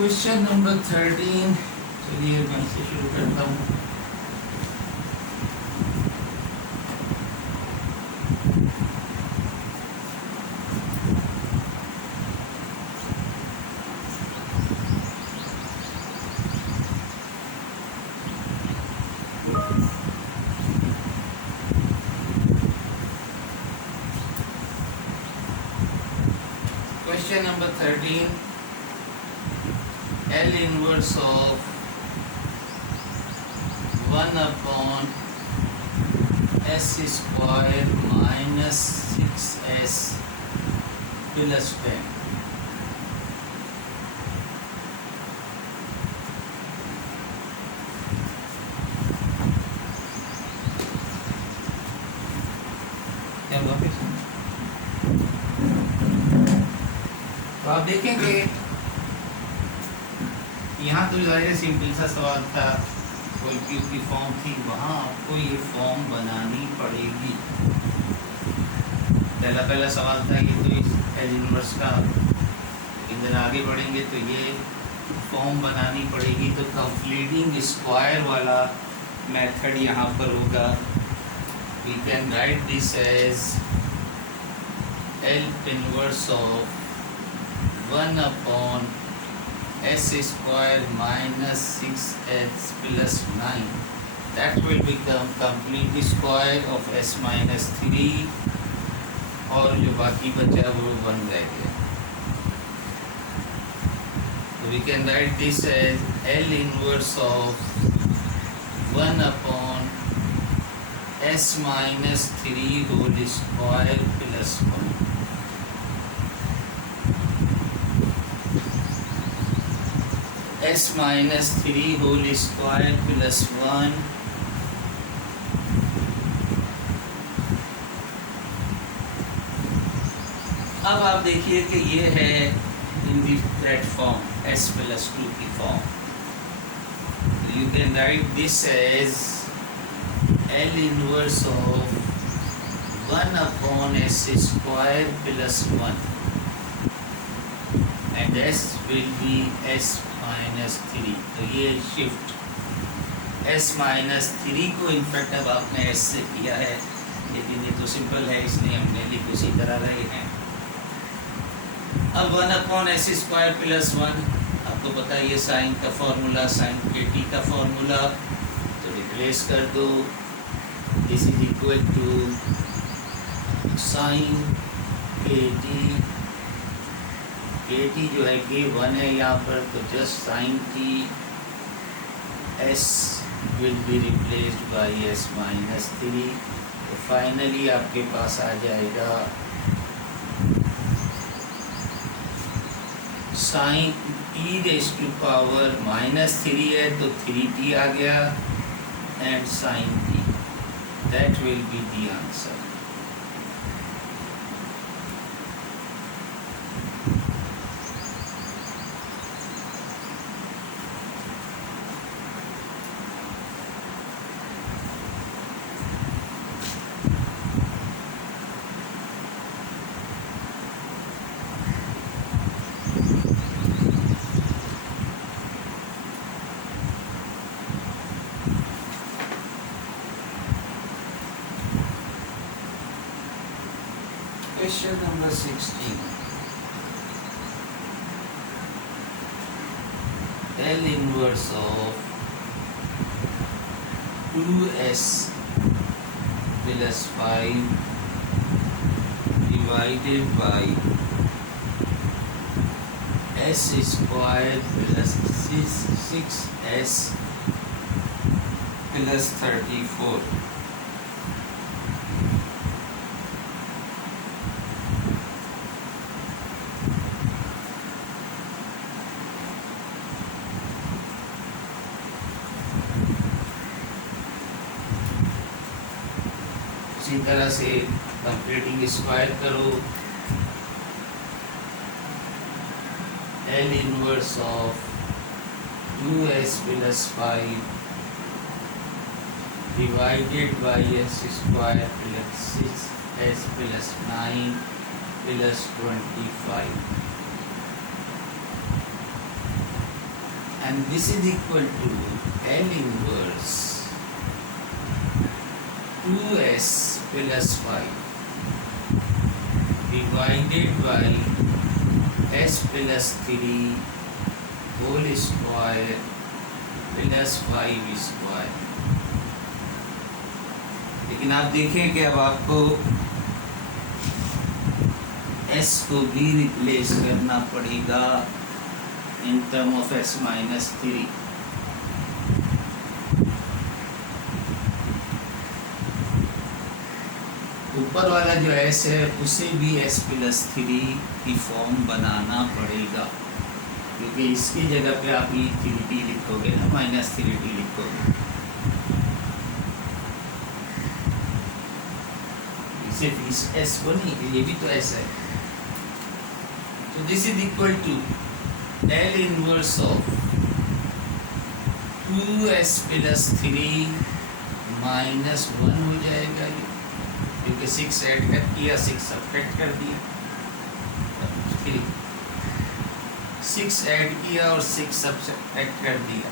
Question number 13। चलिए मैं इसे शुरू करता हूँ। Question number 13, L inverse of 1 upon s square minus 6s plus 10। क्या बात है? तो आप देखेंगे यहाँ तो ज़ाहिर सिंपल सा सवाल था, कोई क्यू की फॉर्म थी, वहाँ आपको ये फॉर्म बनानी पड़ेगी। पहला सवाल था ये तो इस एल इनवर्स का, लेकिन जब आगे बढ़ेंगे तो ये फॉर्म बनानी पड़ेगी। तो कंप्लीटिंग स्क्वायर वाला मेथड यहाँ पर होगा। We can write this as L inverse of 1 upon s square minus 6s plus 9, that will become complete square of s minus 3, और जो बाकी बचा वो 1 रह गया। So we can write this as L inverse of 1 upon s minus 3 whole square plus 1। s minus 3 whole square plus 1 अब आप देखिए कि ये है in the platform s plus 2 की फॉर्म। You can write this as L inverse of 1 upon s square plus 1 and s will be s minus 3। तो ये शिफ्ट s minus 3 को इनफैक्ट अब आपने s से किया है, लेकिन ये तो सिंपल है इसलिए हमने लिख उसी तरह रहे हैं। अब 1 अपॉन एस स्क्वायर प्लस 1, आपको पता है ये साइन का फॉर्मूला, साइन के टी का फॉर्मूला, तो रिप्लेस कर दो। This is equal to sine k t जो है के 1 है यहाँ पर, तो just sine t s will be replaced by s minus 3। तो फाइनली आपके पास आ जाएगा sine t raise to power minus 3 है तो 3t आ गया, and sine t, that will be the answer. Question number 16. L inverse of 2s plus 5 divided by s square plus 6s plus 34। इसी तरह से कंप्लीटिंग स्क्वायर करो। L inverse of 2s plus 5 divided by s square plus 6s plus 9 plus 25। and this is equal to L inverse 2s plus 5 divided by s plus 3 whole square plus 5 square। लेकिन आप देखें कि अब आपको s को भी replace करना पड़ेगा in term of s minus 3। ऊपर वाला जो s है उसे भी s प्लस 3 की फॉर्म बनाना पड़ेगा, क्योंकि इसकी जगह पे आप ये 3t लिखोगे ना, माइनस 3t लिखोगे। सिर्फ इस s को नहीं, ये भी तो s है। तो this is equal to L inverse of 2s plus 3 minus 1 हो जाएगा ये, क्योंकि 6 ऐड कर किया, 6 सब्ट्रैक्ट कर दिया, 6 ऐड किया और 6 सब्ट्रैक्ट कर दिया।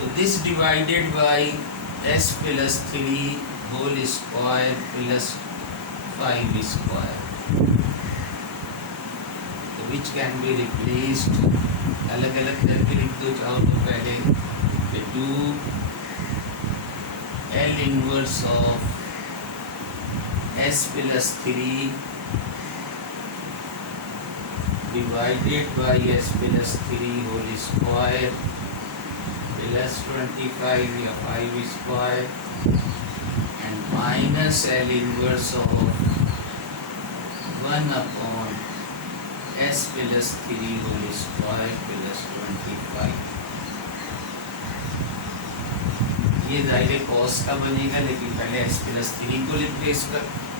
तो this divided by s plus 3 whole square plus 5 square, which can be replaced, अलग अलग करके लिख दो चाहो तो पहले, 2 L inverse of s plus 3 divided by s plus 3 whole square plus 25 या 5 square and minus L inverse of 1 upon s plus 3 whole square plus 25। ये जाहिर कॉस का बनेगा, लेकिन पहले s प्लस 3 को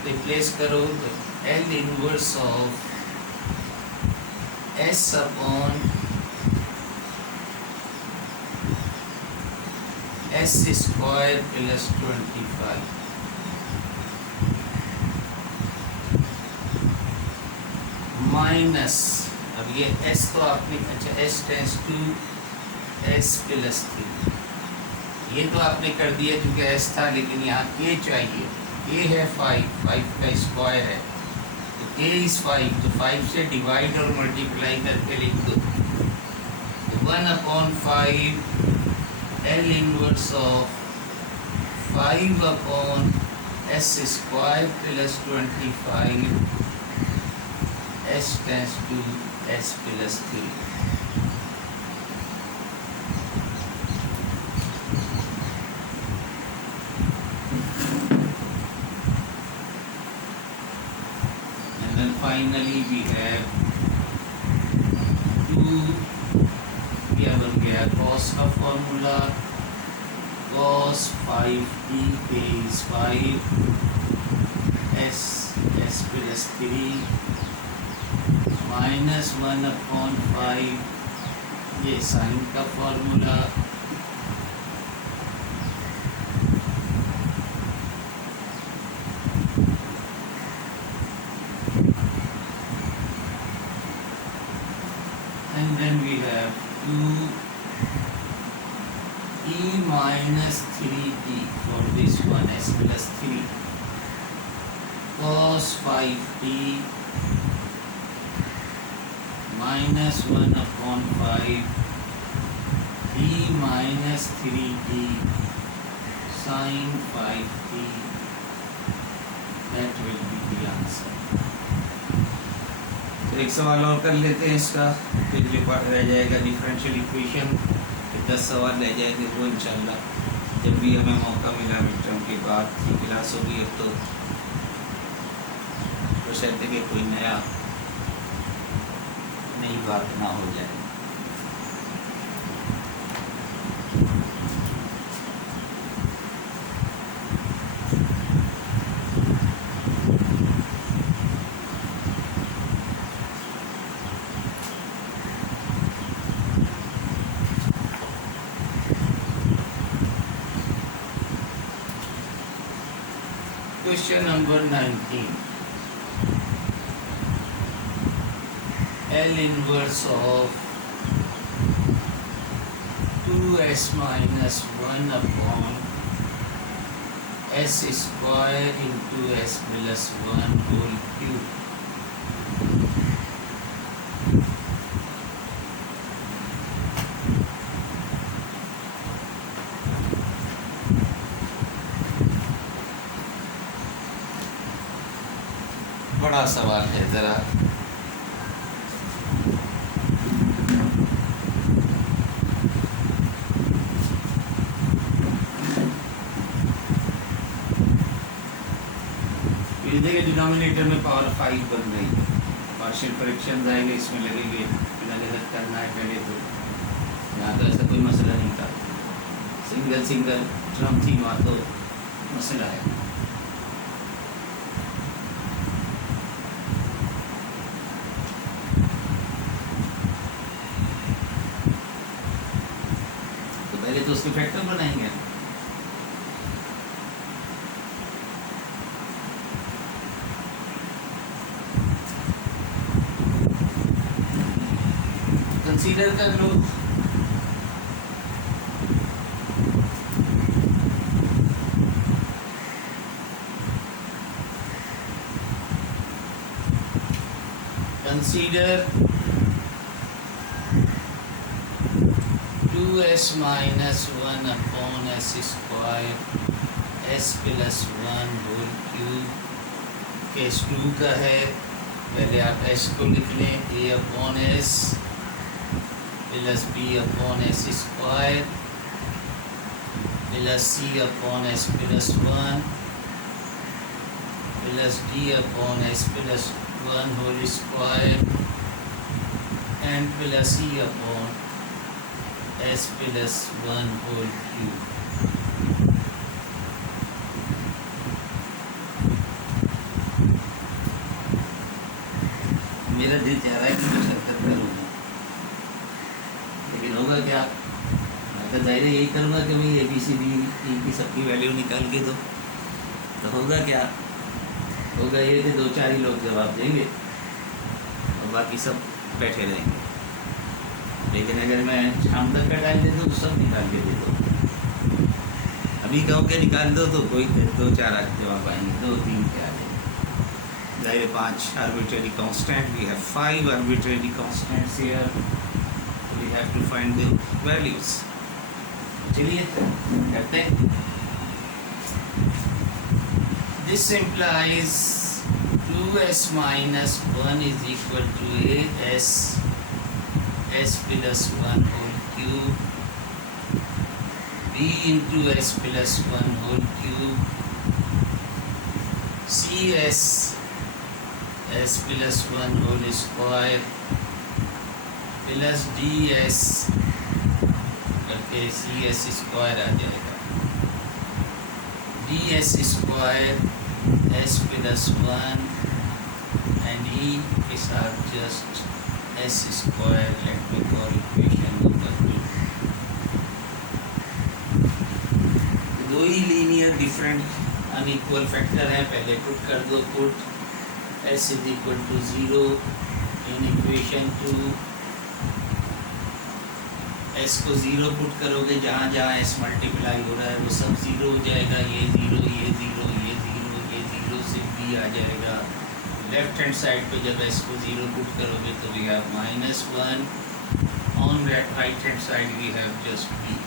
रिप्लेस करो तो L inverse of s upon s square plus 25 minus, अब ये s तो आपने, अच्छा s tends to s plus 3, ये तो आपने कर दिया क्योंकि s था, लेकिन यहाँ a चाहिए। a है 5 का स्क्वायर है, तो a इज 5, तो 5 से डिवाइड और मल्टीप्लाई करके लिख दो, तो 1 upon 5 L inverse of 5 upon s square plus 25 s tends to s plus 3। And then finally we have 2, यह बन गया cos का formula, cos 5t is 5 s plus 3 minus 1 upon 5, ये साइन का formula, and then we have 2 e minus 3t for this one, s plus 3 cos 5t minus 1 upon 5 t minus 3t sin 5t, that will be the answer। तो एक सवाल और कर लेते हैं इसका, फिर जो पार्ट रह जाएगा डिफरेंशियल इक्वेशन, 10 सवाल रह जाएंगे वो इंशाल्लाह जब भी हमें मौका मिला मिड टर्म के बाद की क्लास होगी। अब तो शायद कि कोई नई बात ना हो जाए। Question number 19. L inverse of 2s minus 1 upon s square into s plus 1 whole cube. बड़ा सवाल है ज़रा। देखिए डिनोमिनेटर में पावर 5 बन रही है, पार्शियल फ्रैक्शन आएंगे इसमें लगेंगे, अलग करना है पहले तो। यहाँ तो ऐसा कोई मसला नहीं था, सिंगल सिंगल टर्म थी, वहाँ तो मसला है। तो पहले तो उसके फैक्टर बनाएंगे। कंसीडर कर लो consider 2s minus 1 upon s square s plus 1 whole cube। Case 2 का है, पहले आप s को लिख लें, a upon s plus b upon s square plus c upon s plus 1 plus d upon s plus 1 whole square and plus e upon s plus 1 whole cube। मेरा दिल चाह रहा है कि मैं शरकत करूँगा, लेकिन होगा क्या? मैं तो जाहिर यही करूँगा कि भाई A B C D E की सबकी वैल्यू निकाल के दो, तो होगा क्या? होगा ये कि 2-4 ही लोग जवाब देंगे और बाकी सब बैठे रहेंगे। लेकिन अगर मैं शाम तक का टाइम दे दूँ तो सब निकाल के दे दो। अभी कहूँ के निकाल दो तो कोई 2-4 जवाब आएंगे, 2-3 क्या आएंगे। जाहिर 5 arbitrary constant, we have 5 arbitrary constants here, we have to find the values। चलिए करते हैं। This implies 2s minus 1 is equal to as s plus 1 whole cube b into s plus 1 whole cube cs s plus 1 whole square plus ds करके cs square आ जाएगा, ds square s plus 1 and e के साथ just s square, let me call equation number 2। दो ही linear different unequal factor है, पहले put कर दो, put s is equal to 0 in equation 2। s को 0 पुट करोगे, जहाँ जहाँ s मल्टीप्लाई हो रहा है वो सब 0 हो जाएगा, ये 0 ये 0 ये 0 ये 0 से b आ जाएगा। लेफ्ट हैंड साइड पे जब s को 0 पुट करोगे तो we have -1, on right hand side we have just b।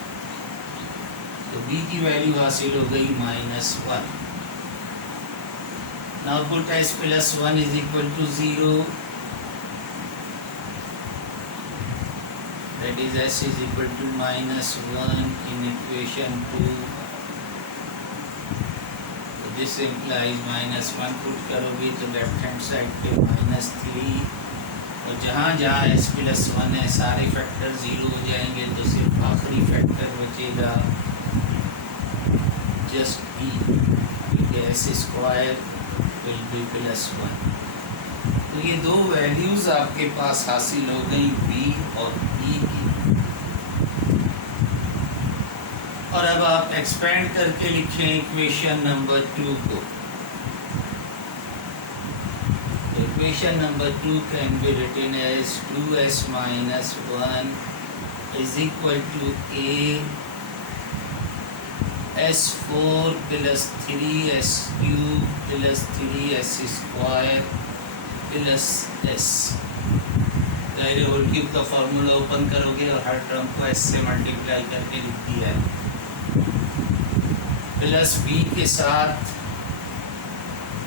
तो b की वैल्यू हासिल हो गई -1। Now put s plus 1 is equal to 0, that is s is equal to -1 in equation 2। so this implies -1 put करोगे तो left hand side पे -3, और जहाँ जहाँ s plus 1 है सारे फैक्टर 0 हो जाएंगे, तो सिर्फ आखिरी फैक्टर बचेगा जस्ट e, क्योंकि s स्क्वायर विल बी +1। तो ये दो वैल्यूज़ आपके पास हासिल हो गई b और e की। और अब आप एक्सपेंड करके लिखें इक्वेशन नंबर 2 को। Equation number 2 can be written as 2s minus 1 is equal to a S4 plus 3S cube plus 3S square plus S। दायरे होल क्यूब का फॉर्मूला ओपन करोगे और हर टर्म को S से मल्टीप्लाई करके लिख दिया है, प्लस B के साथ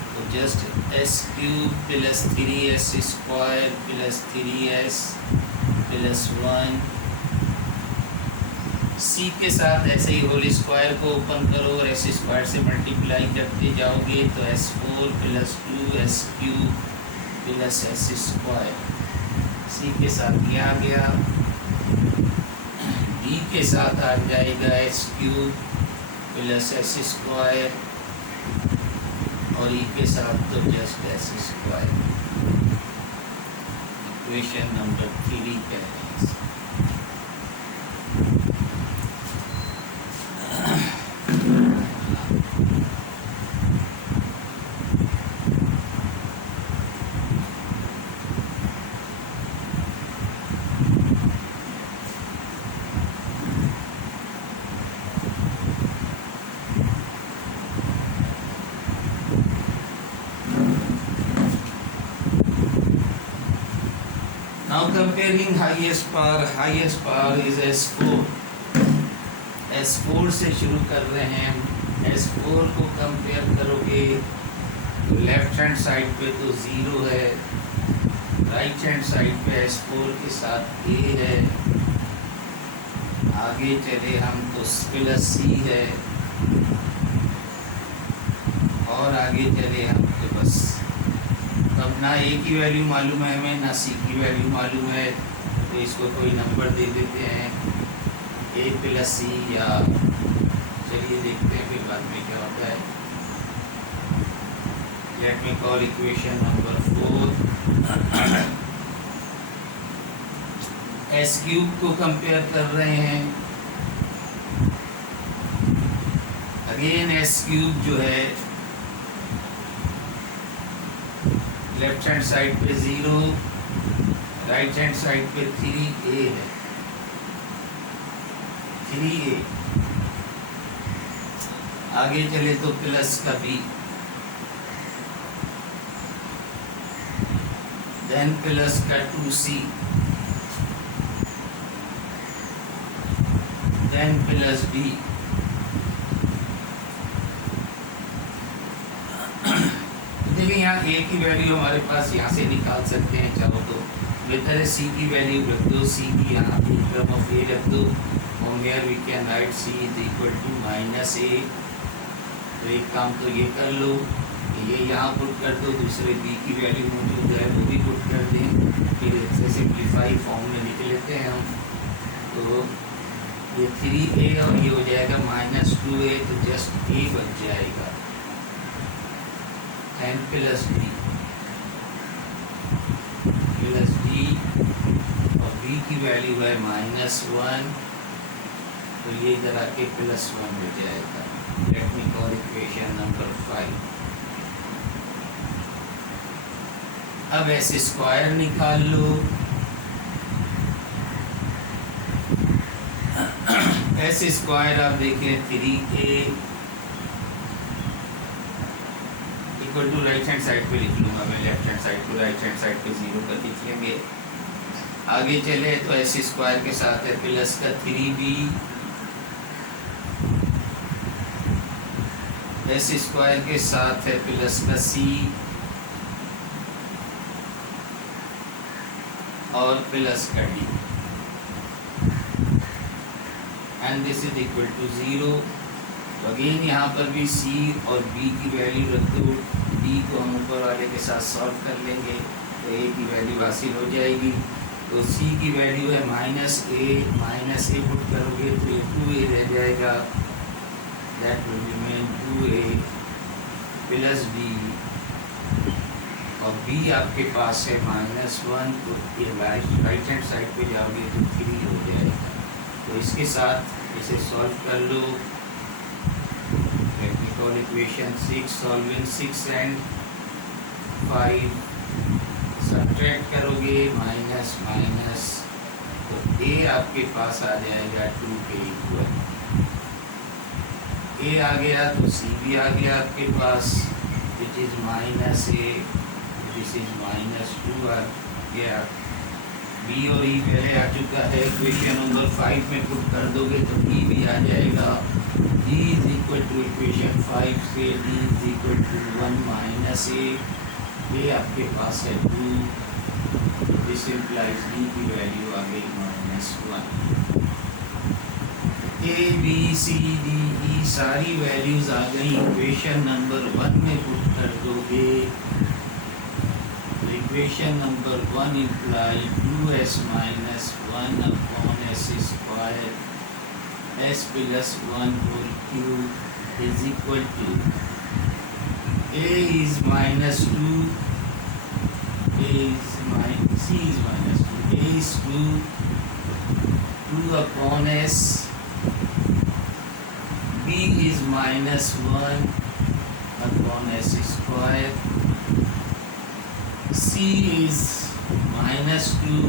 तो just S cube plus 3S square plus 3S plus 1। C के साथ ऐसे ही होल स्क्वायर को ओपन करो और S स्क्वायर से मल्टीप्लाई करते जाओगे तो S4 plus 2S cube plus S square. C के साथ ये आ गया, D के साथ आ जाएगा S cube plus S square और E के साथ तो just S square. Equation number 3 कह रहे हैं। Now comparing highest power is S4। S4 से शुरू कर रहे हैं हम। S4 को कंपेयर करोगे लेफ्ट हैंड साइड पे तो 0 है, राइट हैंड साइड पे S4 के साथ A है, आगे चले हम तो प्लस C है और आगे चले हम तो बस अब ना A की वैल्यू मालूम है हमें ना C की वैल्यू मालूम है, तो इसको कोई नंबर दे देते हैं A प्लस C, या चलिए देखते हैं फिर बाद में क्या होता है। Let me call equation number 4। S cube को कंपेयर कर रहे हैं, अगेन S क्यूब जो है लेफ्ट हैंड साइड पे 0, राइट हैंड साइड पे 3A है, 3A। आगे चले तो प्लस का B, देन प्लस का 2C, देन प्लस B। देखिए यहाँ A की वैल्यू हमारे पास यहाँ से निकाल सकते हैं चाहो तो, बेहतर है C की वैल्यू रख दो, C की यहाँ इन टर्म ऑफ A रख दो, from here we can write C is equal to -A। तो एक काम तो ये कर लो, ये यहाँ पुट कर दो, दूसरे B की वैल्यू मौजूद है वो भी पुट कर दें, फिर इससे सिंप्लीफाई फॉर्म में लिख लेते हैं हम। तो ये 3A और ये हो जाएगा -2A, तो जस्ट A बच जाएगा एन प्लस डी और b की वैल्यू है -1, तो ये इधर आके +1 हो जाएगा। Let me call equation number 5। अब S स्क्वायर निकाल लो। S स्क्वायर आप देखें 3A equal to right hand side पे लिख लूँगा मैं, लेफ्ट हैंड साइड को राइट हैंड साइड पे 0 कर लिख लेंगे। आगे चले तो S स्क्वायर के साथ है प्लस का 3B, S स्क्वायर के साथ है प्लस का C और प्लस का D, and this is equal to 0। तो अगेन यहाँ पर भी C और B की वैल्यू रख दो, D को हम ऊपर वाले के साथ सॉल्व कर लेंगे तो A की वैल्यू हासिल हो जाएगी। तो C की वैल्यू है -A पुट करोगे तो ये 2A रह जाएगा, that will remain 2A plus B, और B आपके पास है -1, तो ये राइट हैंड साइड पे जाओगे तो 3 हो जाएगा। तो इसके साथ इसे सॉल्व कर लो। Technical equation 6, solving 6 and 5 subtract करोगे, माइनस माइनस तो ए आपके पास आ जाएगा 2 के इक्वल। ए आ गया तो सी भी आ गया आपके पास, which is minus A, this is -2 आ गया। बी और ई पहले आ चुका है, इक्वेशन नंबर 5 में पुट कर दोगे तो बी भी आ जाएगा। D is equal to equation 5 से D is equal to 1 minus A आपके पास है 2, दिस इम्प्लाइज डी की वैल्यू आ गई -1। A B C D E सारी वैल्यूज आ गई, इक्वेशन नंबर 1 में पुट कर दोगे। Equation number 1 imply 2s minus 1 upon s square s plus 1 whole cube is equal to a is -2, a is minus, c is -2, a is 2 upon s, b is -1 upon s square, c is -2,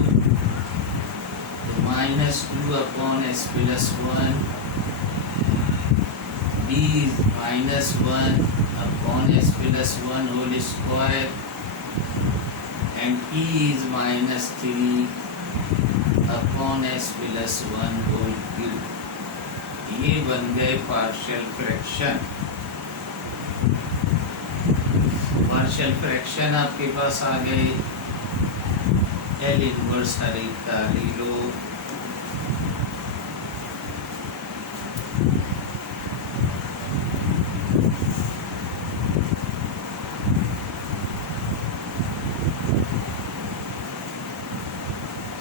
तो -2 upon s plus 1, d is -1 upon s plus 1 whole square, and e is -3 upon s plus 1 whole cube। ये बन गए partial fraction. Partial fraction आपके पास आ गए। L inverse हर एक का ले लो।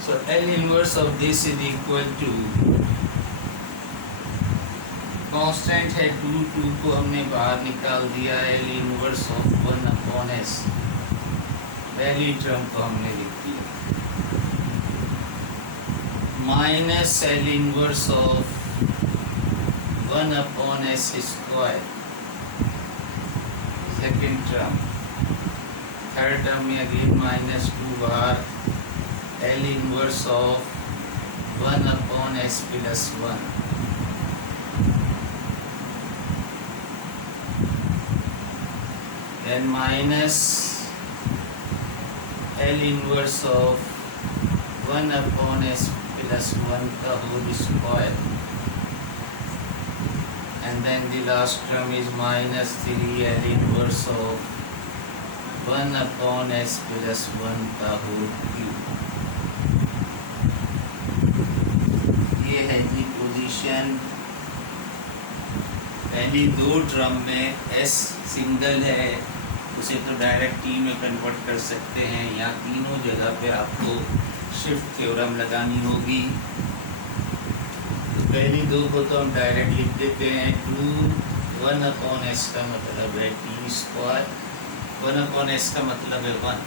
So L inverse of this is equal to, constant है 2 को हमने बाहर निकाल दिया। L inverse of 1 upon s, पहली टर्म को हमने लिख दिया, minus L inverse of 1 upon s square, second term. Third term में अगेन -2 बाहर, L inverse of 1 upon s plus 1, then minus L inverse of 1 upon s plus 1 का whole square, and then the last term is -3 L inverse of 1 upon s plus 1 का whole cube। ये है जी position. पहली दो term में s single है, उसे तो डायरेक्ट टी में कन्वर्ट कर सकते हैं, या तीनों जगह पे आपको शिफ्ट थ्योरम लगानी होगी। पहली दो को तो हम डायरेक्ट लिख देते हैं। 1 अपॉन s का मतलब है टी स्क्वायर, 1 अपॉन s का मतलब है 1,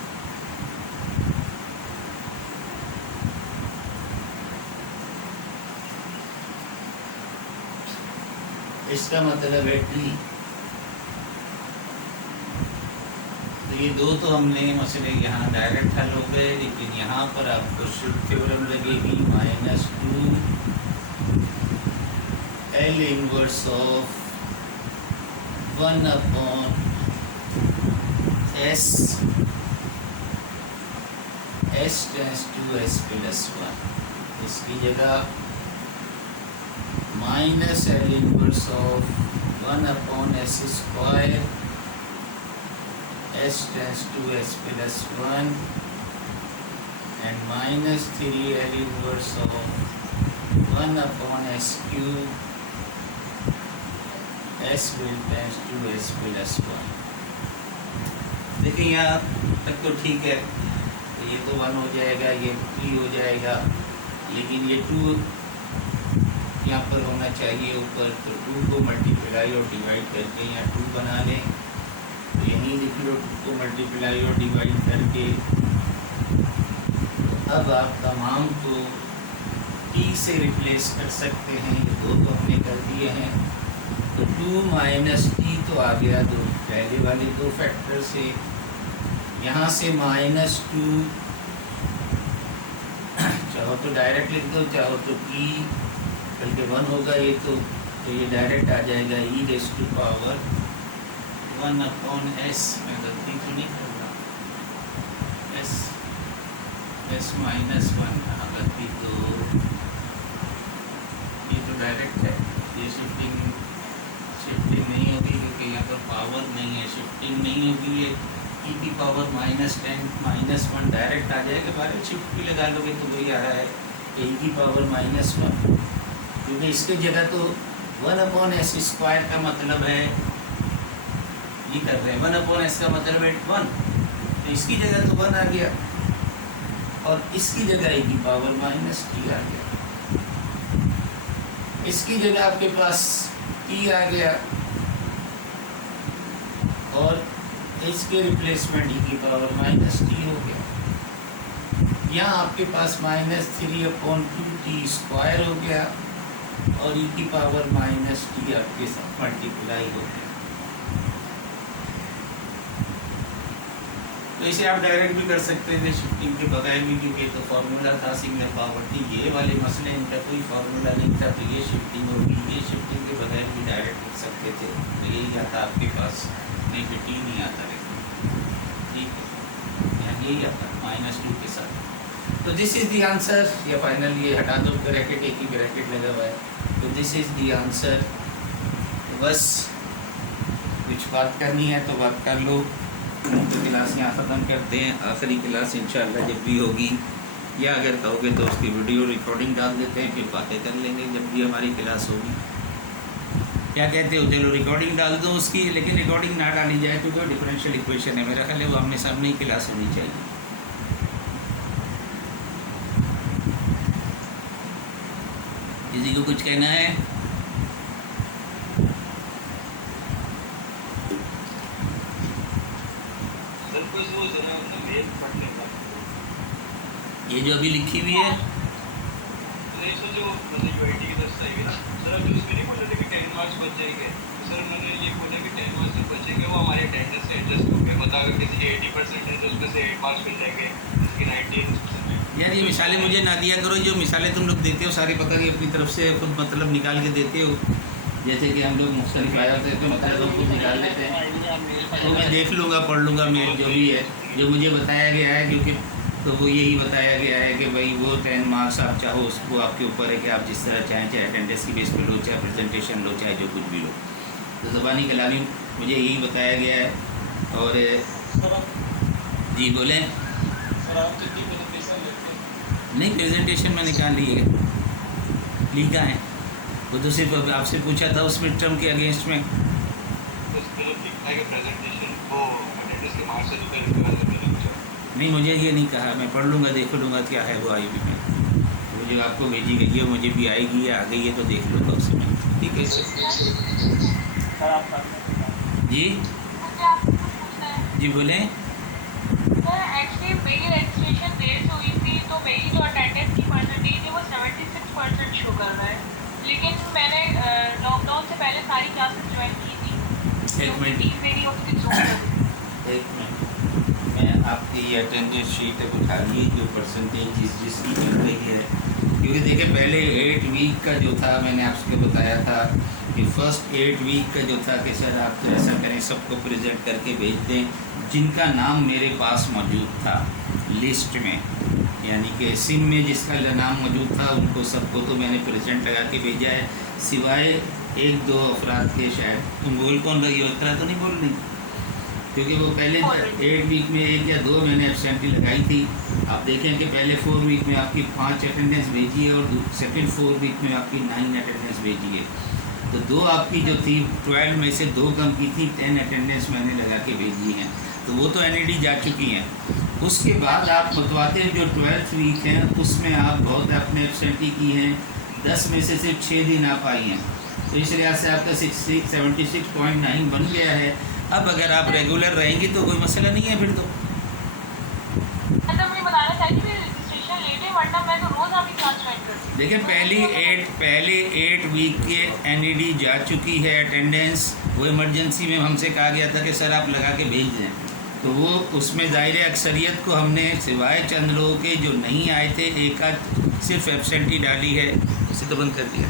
इसका मतलब है टी। ये दो तो हमने मसले यहाँ डायरेक्ट हल हो गए, लेकिन यहाँ पर आपको शिफ्ट थ्योरम लगेगी। -2 L inverse of 1 upon s tends to s plus 1, इसकी जगह minus L inverse of 1 upon s square s tends to s plus 1 and -3 L inverse of 1 upon s cube, s will tends to s plus 1। देखिए यहाँ तक तो ठीक है, ये तो 1 हो जाएगा, ये 3 हो जाएगा, लेकिन ये 2 यहाँ पर होना चाहिए ऊपर, तो 2 को मल्टीप्लाई और डिवाइड करके यहाँ 2 बना लें। यहीं लिख लो 2 को मल्टीप्लाई और डिवाइड करके। अब आप तमाम को टी से रिप्लेस कर सकते हैं, ये दो तो हमने कर दिए हैं। तो 2 माइनस टी तो आ गया दो पहले वाले दो फैक्टर से, यहाँ से -2, चाहो तो डायरेक्ट लिख दो, चाहो तो ई बल्कि 1 होगा ये तो ये डायरेक्ट आ जाएगा ई रेस टू पावर 1/s। मैं गलती तो नहीं कर रहा, s माइनस 1, हाँ गलती तो ये तो डायरेक्ट है, ये शिफ्टिंग नहीं होगी क्योंकि यहाँ पर पावर नहीं है, शिफ्टिंग नहीं होगी, ये ई की पावर -10 -1 डायरेक्ट आ जाएगा। बारे शिफ्ट भी लगा लोगे तो वही आ रहा है ई की पावर -1, क्योंकि इसके जगह तो 1/s² का मतलब है, ये कर रहे हैं 1/s का मतलब है 1, तो इसकी जगह तो 1 आ गया और इसकी जगह ई की पावर -t आ गया, इसकी जगह आपके पास t आ गया और इसके रिप्लेसमेंट ई की पावर -t हो गया। यहाँ आपके पास -3/2t² हो गया और ई की पावर -t आपके साथ मल्टीप्लाई हो गया। तो इसे आप डायरेक्ट भी कर सकते थे शिफ्टिंग के बगैर भी, क्योंकि तो फार्मूला था सिग्नल पावर t, ये वाले मसले इनका कोई फार्मूला नहीं था, तो ये शिफ्टिंग होगी, ये शिफ्टिंग के बगैर भी डायरेक्ट कर सकते थे, तो यही आता आपके पास, नहीं फिर t नहीं आता, ठीक है, यहाँ यही आता -2 के साथ। तो दिस इज़ द आंसर, या फाइनली ये हटा दो ब्रैकेट, एक ही ब्रैकेट लगा हुआ है, तो दिस इज़ द आंसर। बस कुछ बात करनी है तो बात कर लो, तो क्लास यहाँ ख़त्म करते हैं। आखिरी क्लास इंशाल्लाह जब भी होगी, या अगर कहोगे तो उसकी वीडियो रिकॉर्डिंग डाल देते हैं, फिर बातें कर लेंगे जब भी हमारी क्लास होगी। क्या कहते हो, चलो रिकॉर्डिंग डाल दो उसकी, लेकिन रिकॉर्डिंग ना डाली जाए क्योंकि डिफरेंशियल इक्वेशन है, मेरा ख्याल है वो आमने सामने ही क्लास होनी चाहिए। किसी को कुछ कहना है? ये जो अभी लिखी हुई है, सर मैंने ये बोला कि 10 मार्क्स जो बचेंगे वो हमारे अटेंडेंस से एडजस्ट होंगे, मतलब अगर किसी के 80% है तो उसमें से 8 मार्क्स मिल जाएंगे, किसी के 90%। यार ये मिसालें मुझे ना दिया करो, जो मिसालें तुम लोग देते हो सारी पता नहीं अपनी तरफ से खुद मतलब निकाल के देते हो, जैसे कि हम लोग मुख्तलिफ आया होते हैं तो मतलब हम खुद निकाल लेते हैं, तो मैं देख लूँगा, पढ़ लूँगा, मेल जो भी है जो मुझे बताया गया है, क्योंकि तो वो यही बताया गया है कि भाई वो 10 मार्क्स आप चाहो उसको आपके ऊपर है कि आप जिस तरह चाहें, चाहे अटेंडेंस की बेस पर लो, चाहे प्रेजेंटेशन लो, चाहे जो कुछ भी लो, तो ज़बानी कलामी मुझे यही बताया गया है। और जी बोलें। नहीं, प्रेजेंटेशन मैंने कहा ली है, लिखा है वो तो सिर्फ आपसे पूछा था उस मिड टर्म के अगेंस्ट में, नहीं मुझे ये नहीं कहा, मैं पढ़ लूँगा, देख लूँगा क्या है वो आई भी में, वो जो आपको भेजी गई है मुझे भी आएगी या आ गई है तो देख लूँगा उसमें, ठीक है जी जी बोलें। एक्चुअली मेरी रजिस्ट्रेशन देर से हुई थी, तो मेरी जो अटेंडेंस की परसेंटेज है वो 76% शो कर रहा है, लेकिन मैंने लॉकडाउन से पहले सारी क्लासेस ज्वाइन की थी, एक मिनट, मेरी होती थी। एक मिनट, मैं आपकी ये अटेंडेंस शीट अब उठा ली जो परसेंटेज जिसकी मिल रही है, क्योंकि देखिए पहले 8 वीक का जो था मैंने आपको बताया था कि फर्स्ट 8 वीक का जो था कि सर आप तो ऐसा करें सबको प्रेजेंट करके भेज दें जिनका नाम मेरे पास मौजूद था लिस्ट में, यानी कि सिम में जिसका नाम मौजूद था उनको सबको तो मैंने प्रेजेंट लगा के भेजा है, सिवाय 1-2 अफराद के, शायद तुम बोल कौन रही हो, इतना तो नहीं बोल रही, क्योंकि वो पहले 8 वीक में 1 या 2 मैंने एब्सेंटी लगाई थी। आप देखें कि पहले 4 वीक में आपकी 5 अटेंडेंस भेजी है और सेकंड 4 वीक में आपकी 9 अटेंडेंस भेजी है, तो 2 आपकी जो थी 12 में से 2 कम की थी, 10 अटेंडेंस मैंने लगा के भेजी हैं, तो वो तो NAD जा चुकी हैं। उसके बाद आप मुतवातिर जो 12th वीक हैं उसमें आप बहुत अपने एब्सेंटी की हैं, 10 में से सिर्फ 6 दिन आप आई हैं, तो इस लिहाज से आपका 76.9 बन गया है। अब अगर आप रेगुलर रहेंगी तो कोई मसला नहीं है फिर तो। मुझे बताना चाहिए कि रजिस्ट्रेशन लेट है, वरना मैं तो रोज आपकी क्लास ज्वाइन करती हूं। लेकिन पहले 8 वीक के NAD जा चुकी है अटेंडेंस, वो इमरजेंसी में हमसे कहा गया था कि सर आप लगा के भेज दें, तो वो उसमें ज़ाहिर है अक्सरियत को हमने सिवाय चंद लोगों के जो नहीं आए थे एक आध सिर्फ एब्सेंटी डाली है, उसे तो बंद कर दिया।